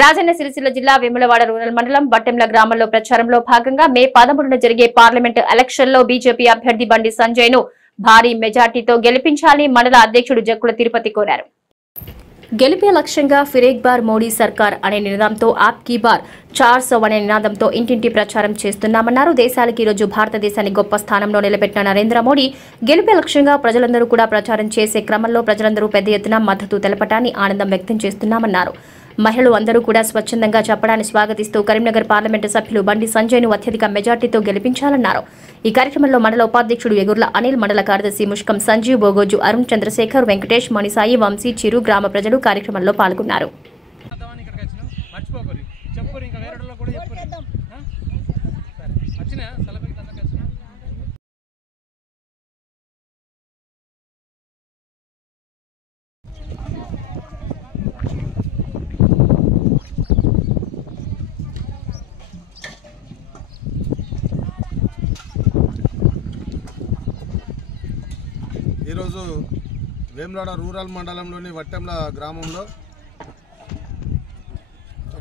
రాజన్న సిరిసిల్ల జిల్లా వేములవాడ రూరల్ మండలం బట్టెంల గ్రామంలో ప్రచారంలో భాగంగా మే 13న జరిగే పార్లమెంట్ ఎలక్షన్లో బీజేపీ అభ్యర్థి బండి సంజయ్ ను భారీ మెజార్టీతో గెలిపించాలని మండల అధ్యక్షుడు జక్కుల తిరుపతి కోరారు. గెలిపే లక్ష్యంగా ఫిరేక్ బార్ మోడీ సర్కార్ అనే నినాదంతో ఆప్ కీ బార్ 400 అనే నినాదంతో ఇంటింటి ప్రచారం చేస్తున్నామన్నారు. దేశానికి ఈరోజు భారతదేశాన్ని గొప్ప స్థానంలో నిలబెట్టిన నరేంద్ర మోడీ గెలిపే లక్ష్యంగా ప్రజలందరూ కూడా ప్రచారం చేసే క్రమంలో ప్రజలందరూ పెద్ద ఎత్తున మద్దతు తెలపటాన్ని ఆనందం వ్యక్తం చేస్తున్నామన్నారు. మహిళలు అందరూ కూడా స్వచ్ఛందంగా చెప్పడాన్ని స్వాగతిస్తూ కరీంనగర్ పార్లమెంటు సభ్యులు బండి సంజయ్ ను అత్యధిక మెజార్టీతో గెలిపించాలన్నారు. ఈ కార్యక్రమంలో మండల ఉపాధ్యక్షుడు ఎగుర్ల అనిల్, మండల కార్యదర్శి ముష్కం సంజీవ్, బోగోజు అరుణ్, చంద్రశేఖర్, వెంకటేష్, మణిసాయి, వంశీ, చిరు, గ్రామ ప్రజలు కార్యక్రమంలో పాల్గొన్నారు. ఈరోజు వేములవాడ రూరల్ మండలంలోని వట్టెంల గ్రామంలో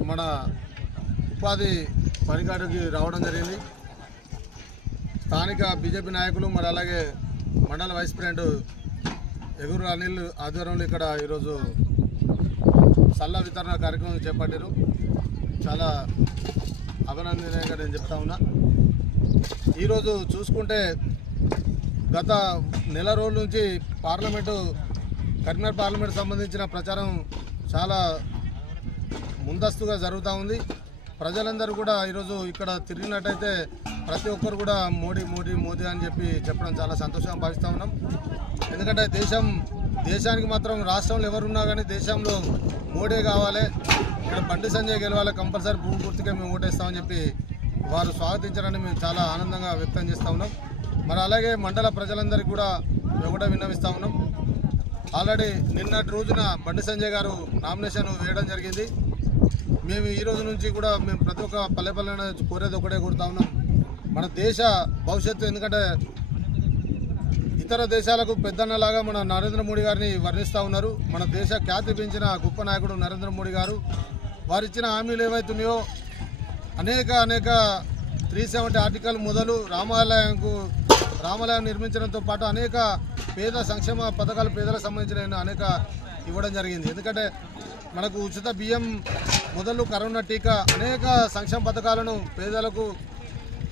మన ఉపాధి పనికాడికి రావడం జరిగింది. స్థానిక బీజేపీ నాయకులు మరి అలాగే మండల వైస్ ప్రెసిడెంట్ ఎగురు అనిల్ ఆధ్వర్యంలో ఇక్కడ ఈరోజు సల్ల వితరణ కార్యక్రమం చేపట్టారు. చాలా అభినందనీయంగా నేను చెప్తా ఉన్నా. ఈరోజు చూసుకుంటే గత నెల రోజుల నుంచి కరీంనగర్ పార్లమెంట్ సంబంధించిన ప్రచారం చాలా ముందస్తుగా జరుగుతూ ఉంది. ప్రజలందరూ కూడా ఈరోజు ఇక్కడ తిరిగినట్టయితే ప్రతి ఒక్కరు కూడా మోడీ మోడీ మోదీ అని చెప్పడం చాలా సంతోషంగా భావిస్తూ ఉన్నాం. ఎందుకంటే దేశానికి మాత్రం రాష్ట్రంలో ఎవరున్నా కానీ దేశంలో మోడీ కావాలి, ఇక్కడ బండి సంజయ్ గెలవాలి, కంపల్సరీ భూమి గుర్తుకే మేము ఓటేస్తామని చెప్పి వారు స్వాగతించడాన్ని మేము చాలా ఆనందంగా వ్యక్తం చేస్తూ ఉన్నాం. మరి అలాగే మండల ప్రజలందరికీ కూడా ఒకటే విన్నవిస్తూ ఉన్నాం. ఆల్రెడీ నిన్నటి రోజున బండి సంజయ్ గారు నామినేషన్ వేయడం జరిగింది. మేము ఈ రోజు నుంచి కూడా మేము ప్రతి ఒక్క పల్లె కోరేది ఒకటే కోరుతా ఉన్నాం, మన దేశ భవిష్యత్తు. ఎందుకంటే ఇతర దేశాలకు పెద్దన్నలాగా మన నరేంద్ర మోడీ గారిని వర్ణిస్తూ ఉన్నారు. మన దేశ ఖ్యాతి పెంచిన గొప్ప నాయకుడు నరేంద్ర మోడీ గారు. వారిచ్చిన హామీలు ఏవైతున్నాయో అనేక 370 ఆర్టికల్ మొదలు రామాలయం నిర్మించడంతో పాటు అనేక పేద సంక్షేమ పథకాలు పేదలకు సంబంధించిన అనేక ఇవ్వడం జరిగింది. ఎందుకంటే మనకు ఉచిత బియ్యం మొదలు కరోనా టీకా అనేక సంక్షేమ పథకాలను పేదలకు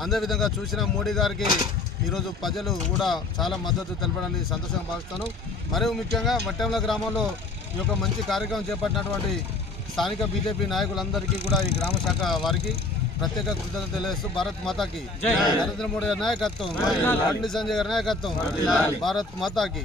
అందే విధంగా చూసిన మోడీ గారికి ఈరోజు ప్రజలు కూడా చాలా మద్దతు తెలపడాన్ని సంతోషంగా భావిస్తాను. మరియు ముఖ్యంగా వట్టెంల గ్రామంలో ఈ యొక్క మంచి కార్యక్రమం చేపట్టినటువంటి స్థానిక బీజేపీ నాయకులందరికీ కూడా ఈ గ్రామ శాఖ వారికి ప్రత్యేక కృతజ్ఞతలు తెలియజేస్తూ భారత్ మాతాకి నరేంద్ర మోడీ గారి నాయకత్వం, బండి సంజయ్ గారి నాయకత్వం, భారత్ మాతాకి.